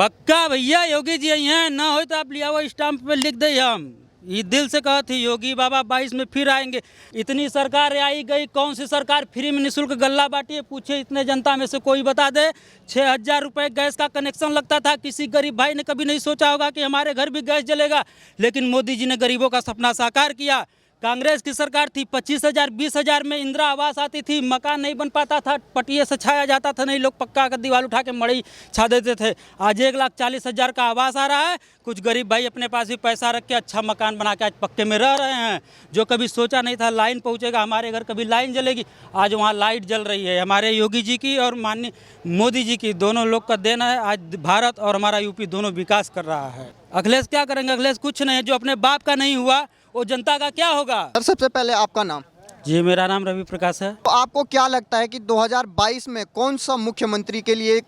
पक्का भैया योगी जी आई हैं, ना हो तो आप लिया वो स्टाम्प पे लिख दे। हम ये दिल से कहा थी योगी बाबा 22 में फिर आएंगे। इतनी सरकार आई गई, कौन सी सरकार फ्री में निःशुल्क गल्ला बांटी है? पूछे इतने जनता में से कोई बता दे। 6,000 रुपये गैस का कनेक्शन लगता था। किसी गरीब भाई ने कभी नहीं सोचा होगा कि हमारे घर भी गैस जलेगा, लेकिन मोदी जी ने गरीबों का सपना साकार किया। कांग्रेस की सरकार थी, 25,000 20,000 में इंदिरा आवास आती थी, मकान नहीं बन पाता था, पटिये से छाया जाता था, नहीं लोग पक्का का दीवार उठा के मड़ई छा देते थे। आज 1,40,000 का आवास आ रहा है। कुछ गरीब भाई अपने पास भी पैसा रख के अच्छा मकान बना के आज पक्के में रह रहे हैं। जो कभी सोचा नहीं था लाइन पहुंचेगा हमारे घर, कभी लाइन जलेगी, आज वहाँ लाइट जल रही है। हमारे योगी जी की और माननीय मोदी जी की, दोनों लोग का देना है। आज भारत और हमारा यूपी दोनों विकास कर रहा है। अखिलेश क्या करेंगे? अखिलेश कुछ नहीं है। जो अपने बाप का नहीं हुआ वो जनता का क्या होगा? सर सबसे पहले आपका नाम? जी मेरा नाम रवि प्रकाश है। तो आपको क्या लगता है कि 2022 में कौन सा मुख्यमंत्री के लिए एक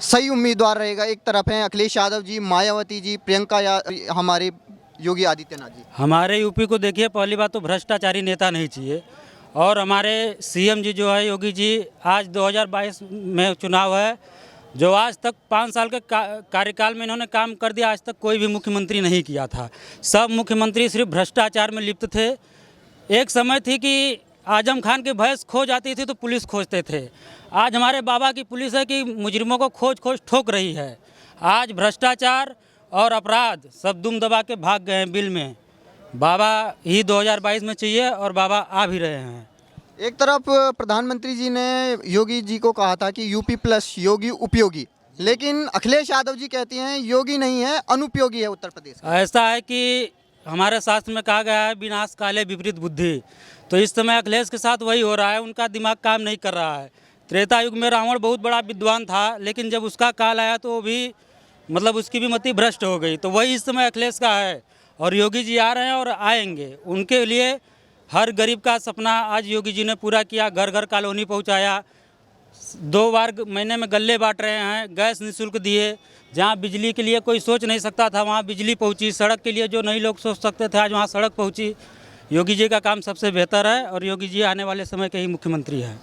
सही उम्मीदवार रहेगा? एक तरफ हैं अखिलेश यादव जी, मायावती जी, प्रियंका हमारे योगी आदित्यनाथ जी। हमारे यूपी को देखिए, पहली बात तो भ्रष्टाचारी नेता नहीं चाहिए। और हमारे सीएम जी जो है योगी जी, आज 2022 में चुनाव है, जो आज तक 5 साल के कार्यकाल में इन्होंने काम कर दिया, आज तक कोई भी मुख्यमंत्री नहीं किया था। सब मुख्यमंत्री सिर्फ भ्रष्टाचार में लिप्त थे। एक समय थी कि आजम खान की भैंस खो जाती थी तो पुलिस खोजते थे। आज हमारे बाबा की पुलिस है कि मुजरिमों को खोज ठोक रही है। आज भ्रष्टाचार और अपराध सब दुम दबा के भाग गए हैं बिल में। बाबा ही 2022 में चाहिए और बाबा आ भी रहे हैं। एक तरफ प्रधानमंत्री जी ने योगी जी को कहा था कि यूपी प्लस योगी उपयोगी, लेकिन अखिलेश यादव जी कहते हैं योगी नहीं है, अनुपयोगी है उत्तर प्रदेश। ऐसा है कि हमारे शास्त्र में कहा गया है विनाश काले विपरीत बुद्धि। तो इस समय अखिलेश के साथ वही हो रहा है। उनका दिमाग काम नहीं कर रहा है। त्रेता युग में रावण बहुत बड़ा विद्वान था, लेकिन जब उसका काल आया तो वो भी उसकी भी मति भ्रष्ट हो गई। तो वही इस समय अखिलेश का है। और योगी जी आ रहे हैं और आएंगे। उनके लिए हर गरीब का सपना आज योगी जी ने पूरा किया। घर घर कॉलोनी पहुंचाया, 2 बार महीने में गल्ले बांट रहे हैं, गैस निःशुल्क दिए। जहां बिजली के लिए कोई सोच नहीं सकता था वहां बिजली पहुंची। सड़क के लिए जो नहीं लोग सोच सकते थे आज वहां सड़क पहुंची। योगी जी का काम सबसे बेहतर है और योगी जी आने वाले समय के ही मुख्यमंत्री हैं।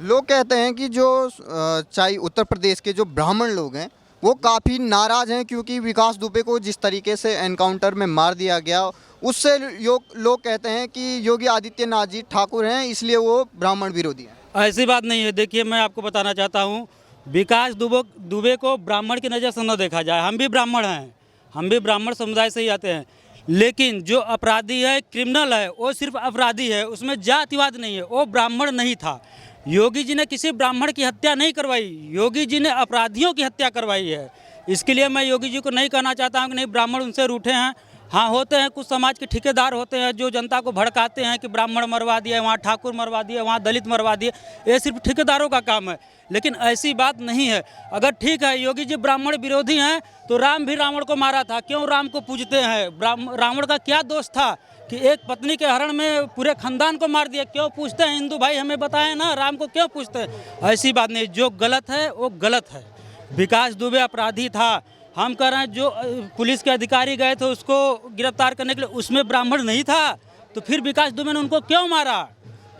लोग कहते हैं कि जो चाहे उत्तर प्रदेश के जो ब्राह्मण लोग हैं वो काफ़ी नाराज़ हैं, क्योंकि विकास दुबे को जिस तरीके से एनकाउंटर में मार दिया गया, उससे लोग कहते हैं कि योगी आदित्यनाथ जी ठाकुर हैं, इसलिए वो ब्राह्मण विरोधी हैं। ऐसी बात नहीं है। देखिए मैं आपको बताना चाहता हूँ, विकास दुबे को ब्राह्मण की नज़र से न देखा जाए। हम भी ब्राह्मण हैं, हम भी ब्राह्मण समुदाय से ही आते हैं। लेकिन जो अपराधी है, क्रिमिनल है, वो सिर्फ अपराधी है, उसमें जातिवाद नहीं है। वो ब्राह्मण नहीं था। योगी जी ने किसी ब्राह्मण की हत्या नहीं करवाई, योगी जी ने अपराधियों की हत्या करवाई है। इसके लिए मैं योगी जी को नहीं कहना चाहता हूँ कि नहीं ब्राह्मण उनसे रूठे हैं। हाँ होते हैं, कुछ समाज के ठेकेदार होते हैं जो जनता को भड़काते हैं कि ब्राह्मण मरवा दिए, वहाँ ठाकुर मरवा दिए, वहाँ दलित मरवा दिए। ये सिर्फ ठेकेदारों का काम है, लेकिन ऐसी बात नहीं है। अगर ठीक है योगी जी ब्राह्मण विरोधी हैं तो राम भी रावण को मारा था। क्यों राम को पूजते हैं? रावण का क्या दोष था कि एक पत्नी के हरण में पूरे खानदान को मार दिया? क्यों पूछते हैं? हिंदू भाई हमें बताएं ना, राम को क्यों पूछते हैं? ऐसी बात नहीं। जो गलत है वो गलत है। विकास दुबे अपराधी था। हम कह रहे हैं जो पुलिस के अधिकारी गए थे उसको गिरफ्तार करने के लिए, उसमें ब्राह्मण नहीं था, तो फिर विकास दुबे ने उनको क्यों मारा?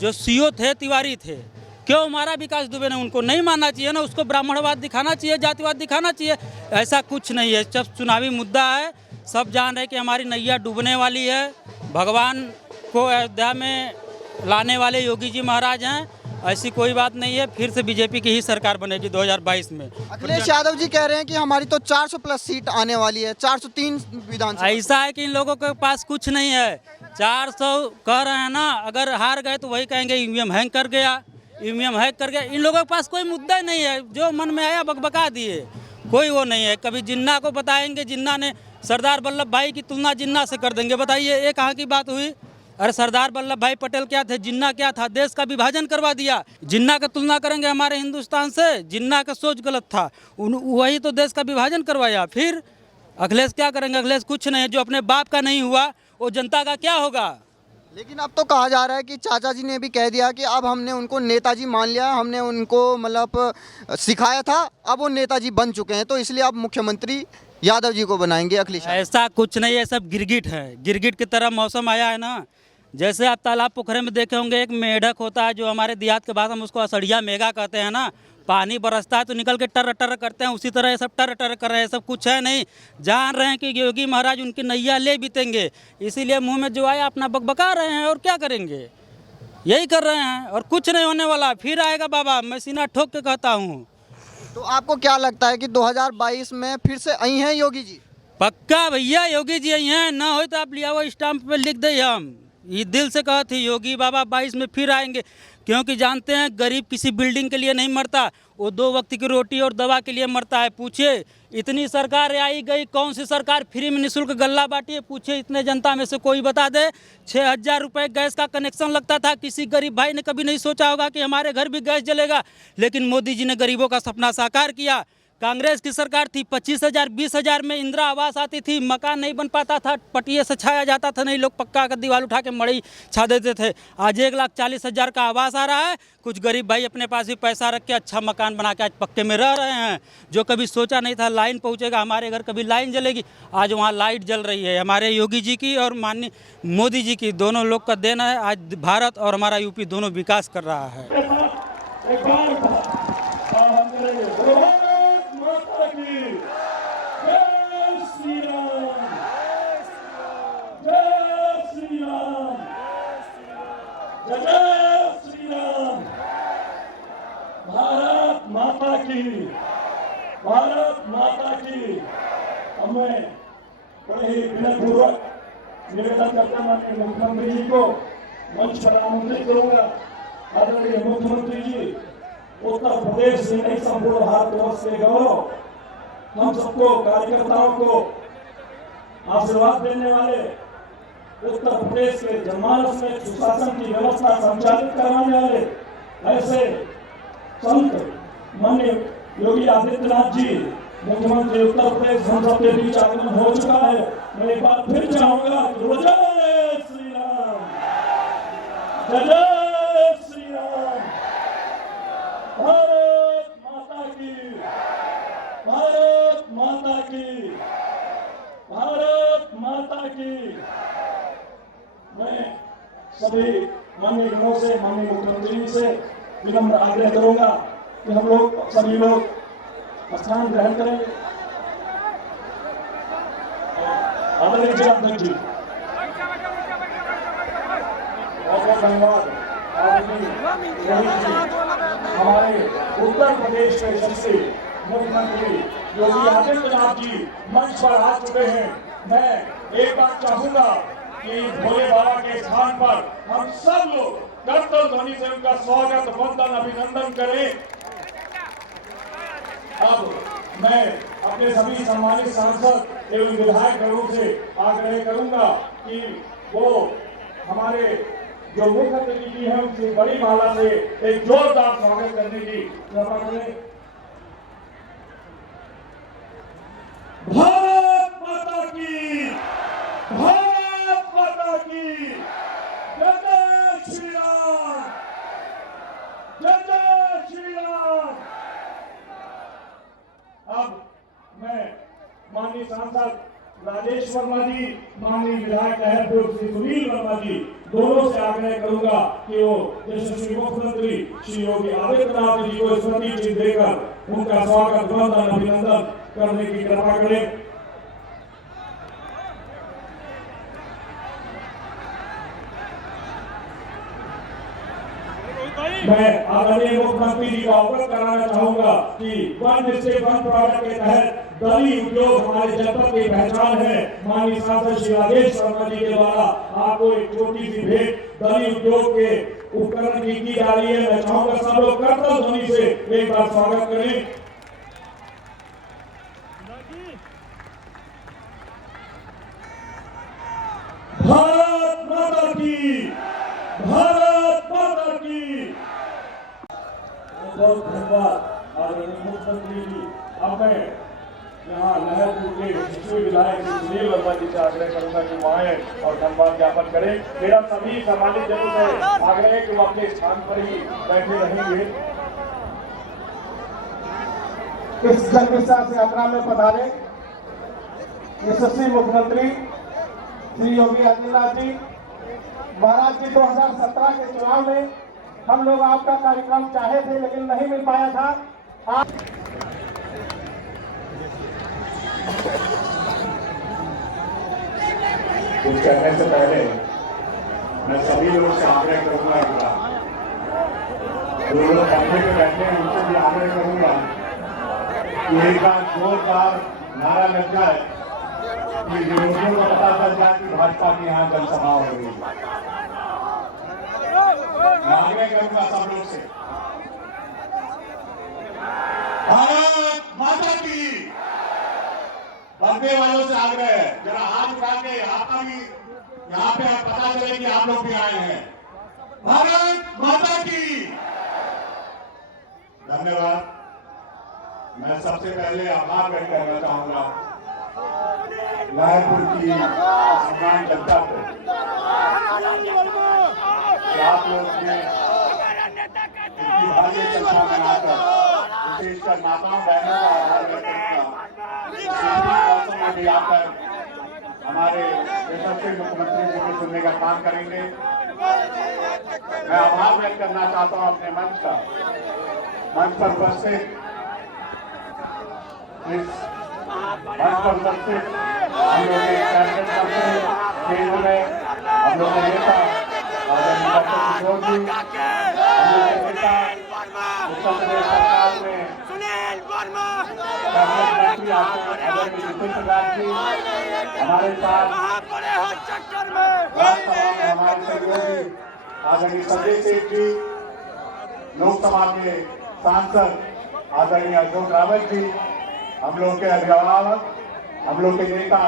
जो सीओ थे, तिवारी थे, क्यों मारा विकास दुबे ने? उनको नहीं मानना चाहिए ना, उसको ब्राह्मणवाद दिखाना चाहिए, जातिवाद दिखाना चाहिए। ऐसा कुछ नहीं है। जब चुनावी मुद्दा है, सब जान रहे कि हमारी नैया डूबने वाली है। भगवान को अयोध्या में लाने वाले योगी जी महाराज हैं। ऐसी कोई बात नहीं है। फिर से बीजेपी की ही सरकार बनेगी 2022 में। अखिलेश यादव जी कह रहे हैं कि हमारी तो 400 प्लस सीट आने वाली है, 403 विधानसभा। ऐसा है कि इन लोगों के पास कुछ नहीं है। 400 कह रहे हैं ना, अगर हार गए तो वही कहेंगे ईवीएम हैंग कर गया, ईवीएम हैंग कर गया। इन लोगों के पास कोई मुद्दा ही नहीं है। जो मन में आया बकबका दिए, कोई वो नहीं है। कभी जिन्ना को बताएंगे, जिन्ना ने सरदार वल्लभ भाई की तुलना जिन्ना से कर देंगे। बताइए ये कहाँ की बात हुई? अरे सरदार वल्लभ भाई पटेल क्या थे? जिन्ना क्या था? देश का विभाजन करवा दिया। जिन्ना का तुलना करेंगे हमारे हिंदुस्तान से? जिन्ना का सोच गलत था, वही तो देश का विभाजन करवाया। फिर अखिलेश क्या करेंगे? अखिलेश कुछ नहीं है। जो अपने बाप का नहीं हुआ वो जनता का क्या होगा? लेकिन अब तो कहा जा रहा है कि चाचा जी ने भी कह दिया कि अब हमने उनको नेताजी मान लिया, हमने उनको सिखाया था, अब वो नेताजी बन चुके हैं, तो इसलिए अब मुख्यमंत्री यादव जी को बनाएंगे अखिलेश। ऐसा कुछ नहीं है, सब गिरगिट है। गिरगिट की तरह मौसम आया है ना। जैसे आप तालाब पोखरे में देखे होंगे, एक मेढक होता है जो हमारे देहात के भाषा में उसको असड़िया मेघा कहते हैं ना। पानी बरसता है तो निकल के टर टर करते हैं, उसी तरह ये सब टर टर कर रहे हैं। सब कुछ है नहीं, जान रहे हैं कि योगी महाराज उनकी नैया ले बीतेंगे, इसीलिए मुंह में जो आया अपना बकबका रहे हैं। और क्या करेंगे, यही कर रहे हैं और कुछ नहीं होने वाला। फिर आएगा बाबा, मैं सीना ठोक के कहता हूँ। तो आपको क्या लगता है कि 2022 में फिर से आई हैं योगी जी? पक्का भैया योगी जी आई हैं, ना हो तो आप लिया वो स्टाम्प पे लिख दे। हम ये दिल से कहा थी योगी बाबा 22 में फिर आएंगे, क्योंकि जानते हैं गरीब किसी बिल्डिंग के लिए नहीं मरता, वो 2 वक्त की रोटी और दवा के लिए मरता है। पूछिए इतनी सरकार आई गई, कौन सी सरकार फ्री में निःशुल्क गल्ला बांटी है? पूछिए इतने जनता में से कोई बता दे। 6,000 रुपये गैस का कनेक्शन लगता था, किसी गरीब भाई ने कभी नहीं सोचा होगा कि हमारे घर भी गैस जलेगा, लेकिन मोदी जी ने गरीबों का सपना साकार किया। कांग्रेस की सरकार थी, 25,000 20,000 में इंदिरा आवास आती थी, मकान नहीं बन पाता था, पटिया से छाया जाता था नहीं, लोग पक्का का दीवार उठा के मड़ई छा देते थे। आज 1,40,000 का आवास आ रहा है। कुछ गरीब भाई अपने पास भी पैसा रख के अच्छा मकान बना के आज पक्के में रह रहे हैं। जो कभी सोचा नहीं था लाइन पहुंचेगा हमारे घर, कभी लाइन जलेगी, आज वहाँ लाइट जल रही है। हमारे योगी जी की और माननीय मोदी जी की, दोनों लोग का देन है। आज भारत और हमारा यूपी दोनों विकास कर रहा है। भारत माता की, भारत माता की। अब मैं बड़े ही विनम्रपूर्वक निवेदन करता माननीय मुख्यमंत्री जी को मंच पर आमंत्रित करूंगा। आदरणीय मुख्यमंत्री जी, उत्तर प्रदेश से नहीं संपूर्ण भारतवर्ष के गौरव, हम सबको कार्यकर्ताओं को आशीर्वाद देने वाले, उत्तर प्रदेश के जनमानस में सुशासन की व्यवस्था संचालित करवाने वाले ऐसे संत माननीय योगी आदित्यनाथ जी, मुख्यमंत्री उत्तर प्रदेश, हम सबके बीच आगमन हो चुका है। मैं एक बार फिर चाहूंगा कि जय श्री राम, जय श्री राम। भारत माता की, भारत माता की, भारत माता की। मैं सभी माननीय जनों से, माननीय मुख्यमंत्री से विनम्र आग्रह करूंगा कि हम लोग सभी लोग स्थान ग्रहण करेंगे। आदरणीय जिलाध्यक्ष जी, बहुत बहुत धन्यवाद। हमारे उत्तर प्रदेश के यशस्वी मुख्यमंत्री योगी आदित्यनाथ जी मंच पर आ चुके हैं। मैं एक बात चाहूंगा कि भोले बाबा के स्थान पर हम सब लोग करतल ध्वनि से उनका स्वागत, वंदन, अभिनंदन करें। अब मैं अपने सभी सम्मानित सांसद एवं विधायक गणों से आग्रह करूंगा कि वो हमारे जो मुख्य अतिथि हैं उनकी बड़ी माला से एक जोरदार स्वागत करने की कृपा करें। भारत माता की, भारत माता की, जय श्री राम, जय श्री राम। अब मैं माननीय सांसद राजेश वर्मा जी, माननीय विधायक लहरपुर श्री सुनील वर्मा जी, दोनों से आग्रह करूंगा कि वो यशस्वी मुख्यमंत्री श्री योगी आदित्यनाथ जी को स्मृति चिन्ह देकर उनका स्वागत, वंदन, अभिनंदन करने की कृपा करें। मैं आदरणीय मुख्यमंत्री जी को अवगत कराना चाहूंगा कि वन डिस्ट्रिक्ट वन प्रोडक्ट के तहत दरी उद्योग हमारे जनपद की पहचान है। माननीय सांसद श्री राजेश शर्मा जी के द्वारा आपको एक छोटी सी भेंट दरी उद्योग के उपकरण की जा रही है। मैं चाहूंगा सब लोग करतल ध्वनि से एक बार स्वागत करें। भारत माता की, भारत माता की। बहुत धन्यवाद आदरणीय मुख्यमंत्री जी। अब मैं यहाँ लहरपुर के यशस्वी विधायक सुनील वर्मा जी से आग्रह करूंगा कि वहाँ आए और धन्यवाद ज्ञापन करें। मेरा सभी सम्मानित जनों से आग्रह है कि वो अपने स्थान पर ही बैठे रहेंगे। इस जन विश्वास यात्रा में पधारे यशस्वी मुख्यमंत्री श्री योगी आदित्यनाथ जी। महाराज जी 2017 के चुनाव में हम लोग आपका कार्यक्रम चाहे थे लेकिन नहीं मिल पाया था। कुछ कहने से पहले मैं सभी लोगों से आग्रह करूंगा जो लोग पंखे पे बैठे हैं उनसे भी आग्रह करूंगा कि एक बार जोरदार नारा लग जाए कि विरोधियों को पता चल जाए कि भाजपा की यहाँ जनसभा हो रही है। मैं आग्रह करूंगा सब लोग से, भारत माता की, बर्थडे वालों से आग्रह है जरा हाथ उठा के यहाँ पे पता चले कि आप लोग भी आए हैं। भारत माता की धन्यवाद। मैं सबसे पहले आभार व्यक्त करना चाहूंगा रायपुर की सम्मान जनता को, आप लोग ने इतनी भारी संख्या में आकर विशेषकर माताओं बहनों का आभार व्यक्त किया में भी आकर हमारे यशस्वी मुख्यमंत्री जी को सुनने का काम करेंगे। मैं आभार व्यक्त करना चाहता हूं अपने मंच पर उपस्थित हम लोग के कैबिनेट मंत्री केंद्र में हम लोग के नेता किशोर जी, हम लोग के नेता उत्तर प्रदेश सरकार में कैबिनेट मंत्री आदरणीय नितिन प्रसाद जी, हमारे साथ राज्यसभा में हमारे सहयोगी आदरणीय संजय सेठ जी, लोकसभा के सांसद आदरणीय अशोक रावत जी, हम लोग के अभिभावक, हम लोग के नेता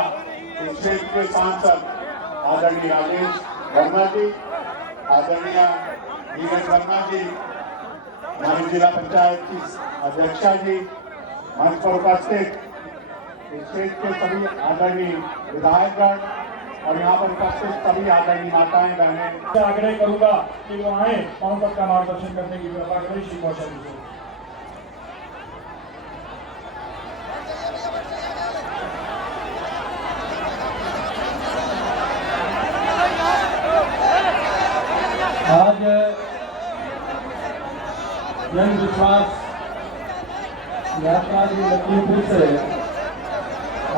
इस क्षेत्र के सांसद आदरणीय राजेश वर्मा जी, आदरणीय नीरज वर्मा जी, हमारी जिला पंचायत की अध्यक्षा जी, मंच पर उपस्थित इस क्षेत्र के सभी आदरणीय विधायकगण और यहाँ पर उपस्थित सभी आदरणीय माताएं बहनें, आग्रह करूंगा कि वो आए और सबका मार्गदर्शन करने की कृपा करें। श्री कौशल जी आज जन विश्वास यात्रा जो लखीमपुर से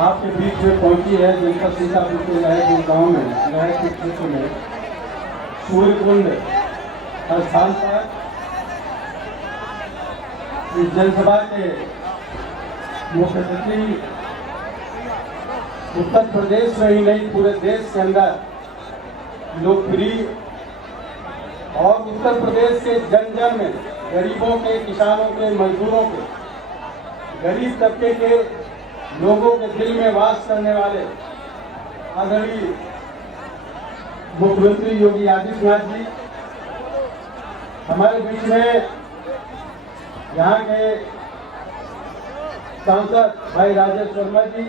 आपके बीच में पहुंची है, जनपद सीतापुर के लहरपुर गांव में, लहरपुर क्षेत्र में सूर्यकुंड स्थान पर इस जनसभा के मुख्य सचिव उत्तर प्रदेश में ही नहीं पूरे देश के अंदर लोकप्रिय और उत्तर प्रदेश के जन जन में गरीबों के, किसानों के, मजदूरों के, गरीब तबके के लोगों के दिल में वास करने वाले आदरणीय मुख्यमंत्री योगी आदित्यनाथ जी हमारे बीच में, यहाँ के सांसद भाई राजेश वर्मा जी,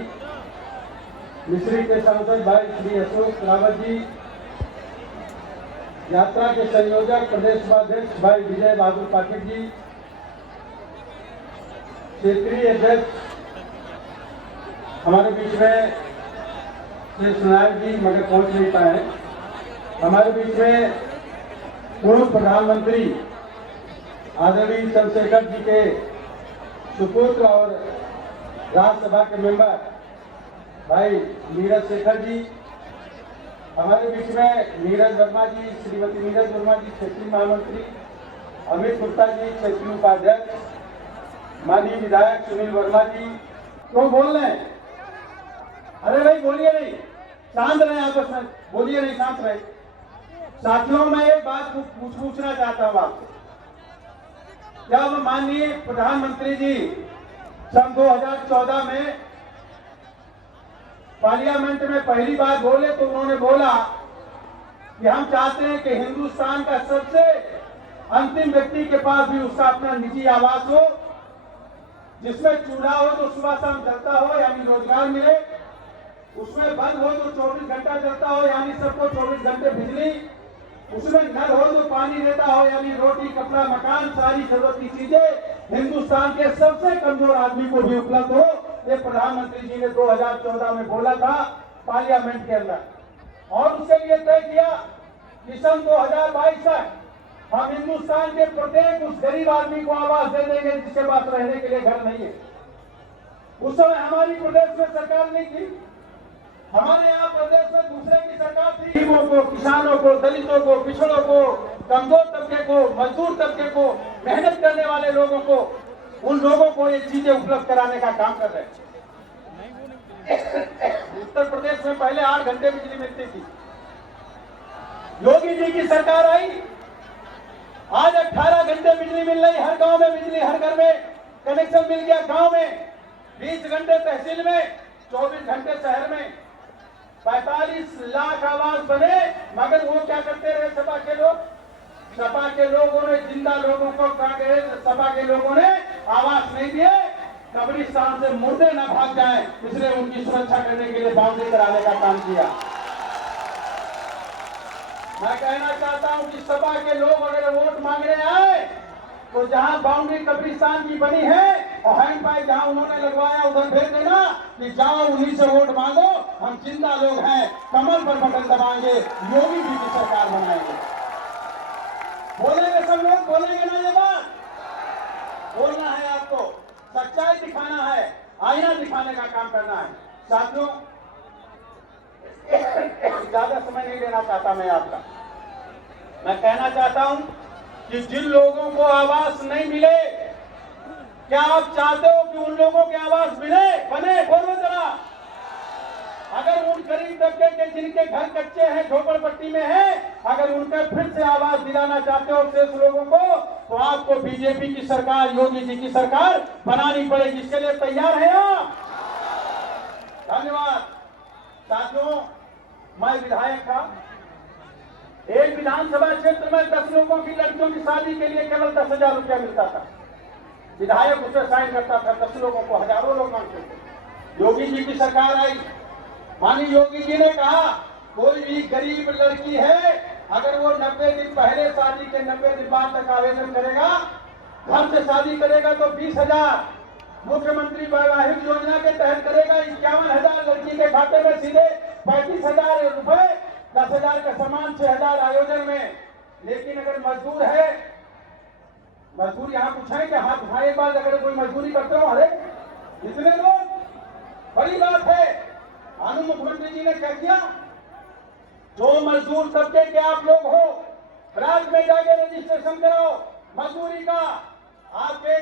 मिश्री के सांसद भाई श्री अशोक रावत जी, यात्रा के संयोजक प्रदेश उपाध्यक्ष भाई विजय बहादुर पाठक जी, क्षेत्रीय अध्यक्ष हमारे बीच में श्री सुनायक जी मगर पहुंच नहीं पाए, हमारे बीच में पूर्व प्रधानमंत्री आदरणीय चंद्रशेखर जी के सुपुत्र और राज्यसभा के मेंबर भाई नीरज शेखर जी, हमारे बीच में नीरज वर्मा जी, श्रीमती नीरज वर्मा जी क्षेत्रीय महामंत्री, अमित गुप्ता जी क्षेत्रीय उपाध्यक्ष, माननीय विधायक सुनील वर्मा जी। क्यों बोल रहे हैं? अरे भाई बोलिए नहीं, शांत रहे, आपस में बोलिए नहीं, शांत रहे। साथियों, मैं एक बात पूछना चाहता हूँ आपसे। जब माननीय प्रधानमंत्री जी सन 2014 में पार्लियामेंट में पहली बार बोले तो उन्होंने बोला कि हम चाहते हैं कि हिंदुस्तान का सबसे अंतिम व्यक्ति के पास भी उसका अपना निजी आवास हो, जिसमें चूल्हा हो तो सुबह शाम जलता हो यानी रोजगार मिले, उसमें बंद हो तो 24 घंटा चलता हो यानी सबको 24 घंटे बिजली, उसमें नल हो तो पानी देता हो यानी रोटी, कपड़ा, मकान, सारी जरूरत की चीजें हिंदुस्तान के सबसे कमजोर आदमी को भी उपलब्ध हो। ये प्रधानमंत्री जी ने 2014 में बोला था पार्लियामेंट के अंदर, और उसके लिए तय किया कि सन 2022 तक हम हिंदुस्तान के प्रत्येक उस गरीब आदमी को आवास दे देंगे जिसके पास रहने के लिए घर नहीं है। उस समय हमारी प्रदेश में सरकार नहीं थी, हमारे यहाँ प्रदेश में दूसरे की सरकार थी। गरीबों को, किसानों को, दलितों को, पिछड़ों को, कमजोर तबके को, मजदूर तबके को, मेहनत करने वाले लोगों को, उन लोगों को ये चीजें उपलब्ध कराने का काम कर रहे हैं। उत्तर प्रदेश में पहले 8 घंटे बिजली मिलती थी, योगी जी की सरकार आई, आज 18 घंटे बिजली मिल रही, हर गांव में बिजली, हर घर में कनेक्शन मिल गया। गांव में 20 घंटे तहसील में, 24 घंटे शहर में, 45 लाख आवास बने। मगर वो क्या करते रहे सपा के लोग? सपा के लोगों ने जिंदा लोगों को, कांग्रेस सपा के लोगों ने आवास नहीं दिए। कब्रिस्तान से मुर्दे न भाग जाएं, इसलिए उनकी सुरक्षा करने के लिए बाउंड्री कराने का काम किया। मैं कहना चाहता हूं कि सपा के लोग अगर वोट मांगने आए तो जहां बाउंड्री कब्रिस्तान की बनी है और हैंड पाइप जहां उन्होंने लगवाया उधर भेज देना कि जाओ उन्हीं से वोट मांगो, हम जिंदा लोग हैं, कमल पर बटन दबाएंगे, योगी जी की सरकार बनाएंगे। बोलेंगे सब लोग, बोलेंगे ना? ये बात बोलना है आपको, सच्चाई दिखाना है, आईना दिखाने का काम करना है। साथियों, ज्यादा समय नहीं लेना चाहता मैं आपका। मैं कहना चाहता हूं कि जिन लोगों को आवास नहीं मिले, क्या आप चाहते हो कि उन लोगों के आवास मिले, बने? बोलो जरा। अगर उन गरीब तबके के जिनके घर कच्चे हैं, झोपड़पट्टी में हैं, अगर उनका फिर से आवास दिलाना चाहते हो शेष लोगों को, तो आपको बीजेपी की सरकार, योगी जी की सरकार बनानी पड़ेगी। इसके लिए तैयार हैं आप? धन्यवाद। साथियों, मैं विधायक था, एक विधानसभा क्षेत्र में 10 लोगों की लड़कियों की शादी के लिए केवल 10,000 रुपया मिलता था। विधायक उसे साइन करता था, 10 लोगों को हजारों लोग मांगते थे। योगी जी की सरकार आई, माननीय योगी जी ने कहा कोई भी गरीब लड़की है, अगर वो 90 दिन पहले शादी के 90 दिन बाद तक आवेदन करेगा, घर से शादी करेगा तो 20,000, मुख्यमंत्री वैवाहिक योजना के तहत करेगा 51,000 लड़की के खाते में सीधे 35,000 रुपए, 10,000 का सामान, 6,000 आयोजन में। लेकिन अगर मजदूर है, मजदूर यहाँ पूछाए कि हाथ उठाए एक बार, अगर कोई मजदूरी करते हो, अरे इतने लोग, बड़ी बात है। माननीय मुख्यमंत्री जी ने क्या किया? जो मजदूर तबके के आप लोग हो, राज्य में जाके रजिस्ट्रेशन कराओ मजदूरी का। आपके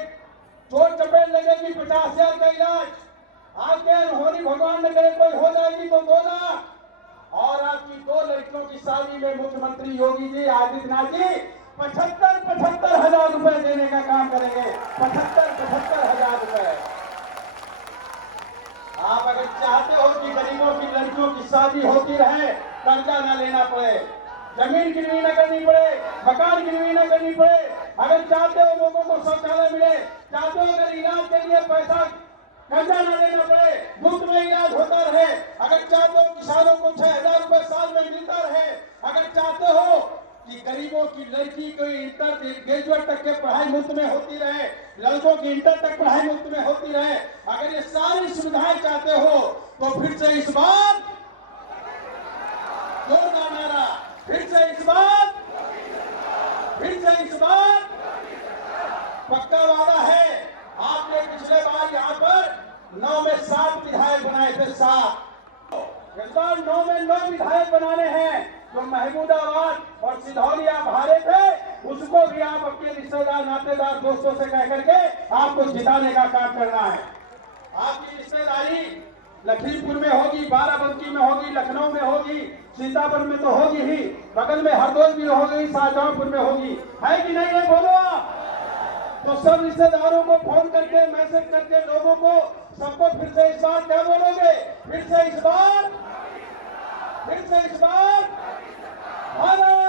चोट चपेट लगेगी 50,000 का इलाज, आपके अनहोनी भगवान न करे कोई हो जाएगी तो 2 लाख, और आपकी 2 लड़कियों की शादी में मुख्यमंत्री योगी जी, आदित्यनाथ जी 75,000 रुपए देने का काम करेंगे। 75,000 रुपए। आप अगर चाहते हो कि गरीबों की लड़कियों की शादी होती रहे, कर्जा न लेना पड़े, जमीन गिरवी न करनी पड़े, मकान गिरवी न करनी पड़े, अगर चाहते हो लोगों को शौचालय मिले, चाहते हो अगर इलाज के लिए पैसा कर्जा न लेना पड़े, मुफ्त में इलाज होता रहे, अगर चाहते हो किसानों को 6,000 रुपए साल में मिलता रहे, अगर चाहते हो कि गरीबों की लड़की को इंटर ग्रेजुएट तक के पढ़ाई मुफ्त में होती रहे, लड़कों की इंटर तक पढ़ाई मुफ्त में होती रहे, अगर ये सारी सुविधाएं चाहते हो तो फिर से इस बार जोरदार नारा, फिर से इस बार पक्का वादा है। आपने पिछले बार यहाँ पर 9 में 7 विधायक बनाए थे, 7। इस बार 9 में 9 विधायक बनाने हैं। जो महमूदाबाद और सिधौली आप हारे थे, उसको भी आप अपने रिश्तेदार, नातेदार, दोस्तों से कह करके आपको जिताने का काम करना है। आपकी रिश्तेदारी लखीमपुर में होगी, बाराबंकी में होगी, लखनऊ में होगी, सीतापुर में तो होगी ही, बगल में हरदोई भी होगी, शाहजहांपुर में होगी, है कि नहीं है? बोलो आप। तो सब रिश्तेदारों को फोन करके, मैसेज करके, लोगों को, सबको फिर से इस बार क्या बोलोगे? फिर से इस बार भारत